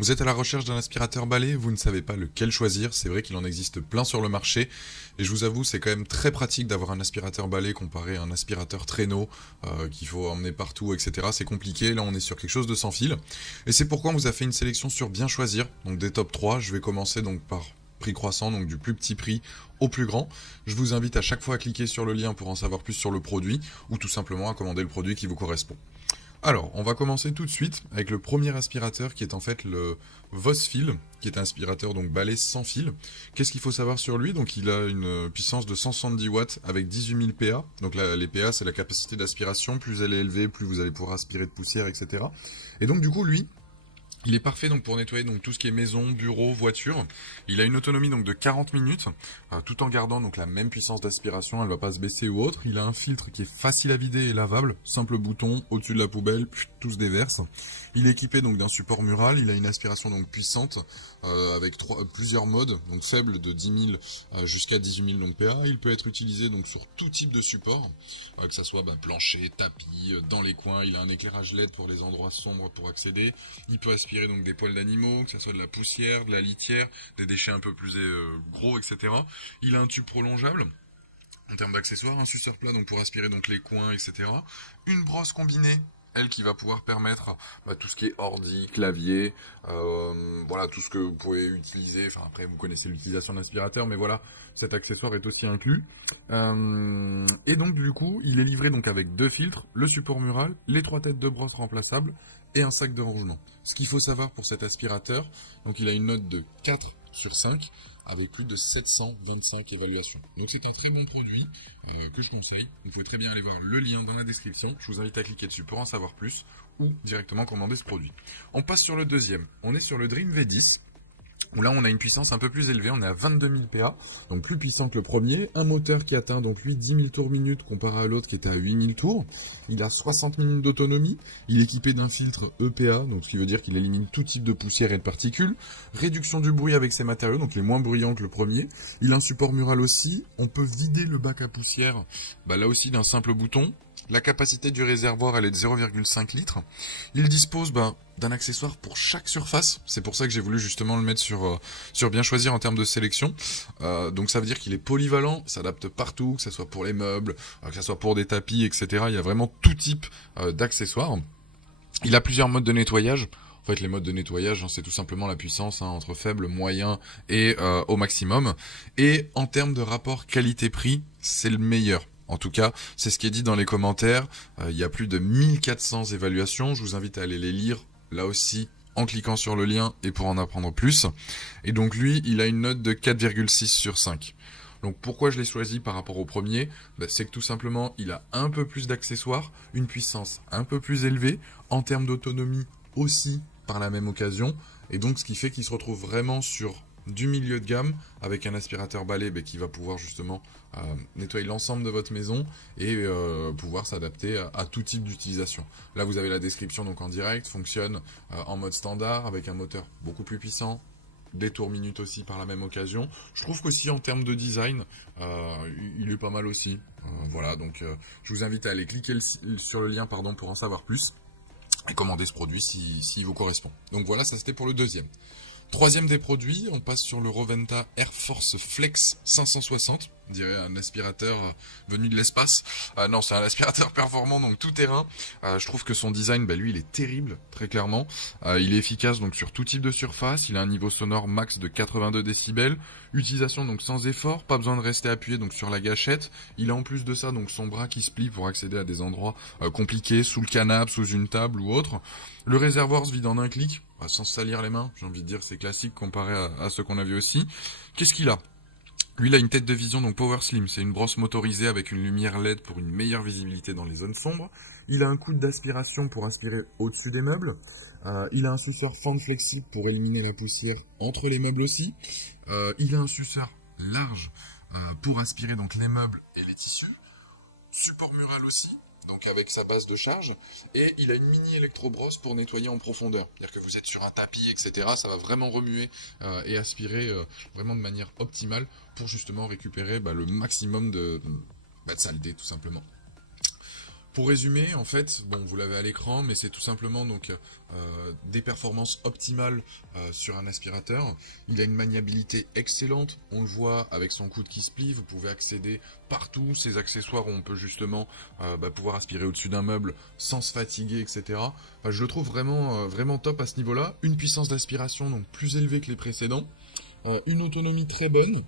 Vous êtes à la recherche d'un aspirateur balai, vous ne savez pas lequel choisir, c'est vrai qu'il en existe plein sur le marché, et je vous avoue c'est quand même très pratique d'avoir un aspirateur balai comparé à un aspirateur traîneau qu'il faut emmener partout, etc. C'est compliqué, là on est sur quelque chose de sans fil, et c'est pourquoi on vous a fait une sélection sur bien choisir, donc des top 3, je vais commencer donc par prix croissant, donc du plus petit prix au plus grand. Je vous invite à chaque fois à cliquer sur le lien pour en savoir plus sur le produit, ou tout simplement à commander le produit qui vous correspond. Alors, on va commencer tout de suite avec le premier aspirateur qui est en fait le Vosfil, qui est un aspirateur donc balai sans fil. Qu'est-ce qu'il faut savoir sur lui? Donc il a une puissance de 170 watts avec 18 000 PA. Donc là, les PA c'est la capacité d'aspiration, plus elle est élevée, plus vous allez pouvoir aspirer de poussière, etc. Et donc du coup lui, il est parfait donc pour nettoyer donc tout ce qui est maison, bureau, voiture. Il a une autonomie donc de 40 minutes, tout en gardant donc la même puissance d'aspiration, elle va pas se baisser ou autre. Il a un filtre qui est facile à vider et lavable, simple bouton au-dessus de la poubelle, puis tout se déverse. Il est équipé donc d'un support mural, il a une aspiration donc puissante avec plusieurs modes, donc faible de 10 000 jusqu'à 18 000 donc PA. Il peut être utilisé donc sur tout type de support, que ça soit plancher, tapis, dans les coins. Il a un éclairage LED pour les endroits sombres pour accéder. Il peut aspirer donc des poils d'animaux, que ce soit de la poussière, de la litière, des déchets un peu plus gros, etc. Il a un tube prolongeable. En termes d'accessoires, un suceur plat donc pour aspirer donc les coins, etc. Une brosse combinée, elle qui va pouvoir permettre tout ce qui est ordi, clavier, voilà tout ce que vous pouvez utiliser. Enfin après vous connaissez l'utilisation d'un aspirateur, mais voilà cet accessoire est aussi inclus. Et donc du coup il est livré donc avec deux filtres, le support mural, les trois têtes de brosse remplaçables et un sac de rangement. Ce qu'il faut savoir pour cet aspirateur, donc il a une note de 4 sur 5 avec plus de 725 évaluations. Donc c'est un très bon produit que je conseille. Vous pouvez très bien aller voir le lien dans la description. Je vous invite à cliquer dessus pour en savoir plus ou directement commander ce produit. On passe sur le deuxième. On est sur le Dream V10. Où là on a une puissance un peu plus élevée, on est à 22 000 PA, donc plus puissant que le premier, un moteur qui atteint donc lui 10 000 tours minute comparé à l'autre qui était à 8 000 tours, il a 60 minutes d'autonomie, il est équipé d'un filtre EPA, donc ce qui veut dire qu'il élimine tout type de poussière et de particules, réduction du bruit avec ses matériaux, donc les moins bruyants que le premier, il a un support mural aussi, on peut vider le bac à poussière, là aussi d'un simple bouton. La capacité du réservoir elle est de 0,5 litres. Il dispose d'un accessoire pour chaque surface. C'est pour ça que j'ai voulu justement le mettre sur bien choisir en termes de sélection. Donc ça veut dire qu'il est polyvalent, s'adapte partout, que ce soit pour les meubles, que ce soit pour des tapis, etc. Il y a vraiment tout type d'accessoires. Il a plusieurs modes de nettoyage. En fait, les modes de nettoyage, c'est tout simplement la puissance entre faible, moyen et au maximum. Et en termes de rapport qualité-prix, c'est le meilleur. En tout cas, c'est ce qui est dit dans les commentaires. Il y a plus de 1400 évaluations. Je vous invite à aller les lire, là aussi, en cliquant sur le lien et pour en apprendre plus. Et donc lui, il a une note de 4,6 sur 5. Donc pourquoi je l'ai choisi par rapport au premier? C'est que tout simplement, il a un peu plus d'accessoires, une puissance un peu plus élevée, en termes d'autonomie aussi par la même occasion. Et donc ce qui fait qu'il se retrouve vraiment sur du milieu de gamme avec un aspirateur balai qui va pouvoir justement nettoyer l'ensemble de votre maison et pouvoir s'adapter à tout type d'utilisation. Là vous avez la description donc en direct, fonctionne en mode standard avec un moteur beaucoup plus puissant, des tours minutes aussi par la même occasion. Je trouve qu'aussi en termes de design, il est pas mal aussi. Voilà, donc je vous invite à aller cliquer sur le lien pour en savoir plus et commander ce produit s'il vous correspond. Donc voilà, ça c'était pour le deuxième. Troisième des produits, on passe sur le Roventa Air Force Flex 560. On dirait un aspirateur venu de l'espace. Non, c'est un aspirateur performant, donc tout terrain. Je trouve que son design, lui, il est terrible, très clairement. Il est efficace donc sur tout type de surface. Il a un niveau sonore max de 82 décibels. Utilisation donc sans effort, pas besoin de rester appuyé donc sur la gâchette. Il a en plus de ça donc son bras qui se plie pour accéder à des endroits compliqués, sous le canapé, sous une table ou autre. Le réservoir se vide en un clic, sans se salir les mains. J'ai envie de dire c'est classique comparé à ceux qu'on a vu aussi. Qu'est-ce qu'il a ? Lui, il a une tête de vision donc Power Slim, c'est une brosse motorisée avec une lumière LED pour une meilleure visibilité dans les zones sombres. Il a un coude d'aspiration pour aspirer au-dessus des meubles. Il a un suceur fente flexible pour éliminer la poussière entre les meubles aussi. Il a un suceur large pour aspirer donc les meubles et les tissus. Support mural aussi, donc avec sa base de charge, et il a une mini électrobrosse pour nettoyer en profondeur. C'est-à-dire que vous êtes sur un tapis, etc., ça va vraiment remuer et aspirer vraiment de manière optimale pour justement récupérer le maximum de saleté tout simplement. Pour résumer, en fait, bon, vous l'avez à l'écran, mais c'est tout simplement donc des performances optimales sur un aspirateur. Il a une maniabilité excellente, on le voit avec son coude qui se plie, vous pouvez accéder partout, ces accessoires où on peut justement pouvoir aspirer au-dessus d'un meuble sans se fatiguer, etc. Enfin, je le trouve vraiment, vraiment top à ce niveau-là. Une puissance d'aspiration donc plus élevée que les précédents. Une autonomie très bonne,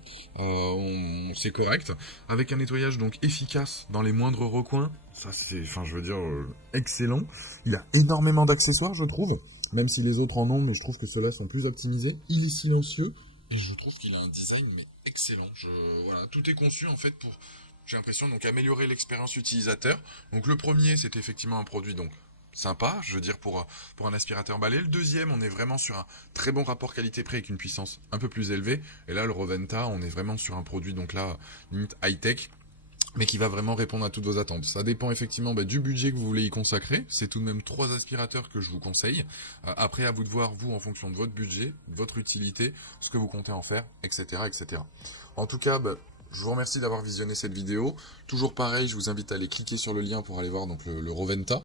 c'est correct, avec un nettoyage donc efficace dans les moindres recoins, ça c'est, enfin je veux dire, excellent. Il a énormément d'accessoires je trouve, même si les autres en ont, mais je trouve que ceux-là sont plus optimisés. Il est silencieux, et je trouve qu'il a un design mais excellent. Voilà, tout est conçu en fait pour, j'ai l'impression, donc améliorer l'expérience utilisateur. Donc le premier c'est effectivement un produit donc sympa, je veux dire, pour un aspirateur balai. Le deuxième, on est vraiment sur un très bon rapport qualité-prix avec une puissance un peu plus élevée. Et là, le Roventa, on est vraiment sur un produit, donc là, limite high-tech, mais qui va vraiment répondre à toutes vos attentes. Ça dépend effectivement du budget que vous voulez y consacrer. C'est tout de même 3 aspirateurs que je vous conseille. Après, à vous de voir, vous, en fonction de votre budget, de votre utilité, ce que vous comptez en faire, etc. etc. En tout cas, je vous remercie d'avoir visionné cette vidéo. Toujours pareil, je vous invite à aller cliquer sur le lien pour aller voir donc le Roventa.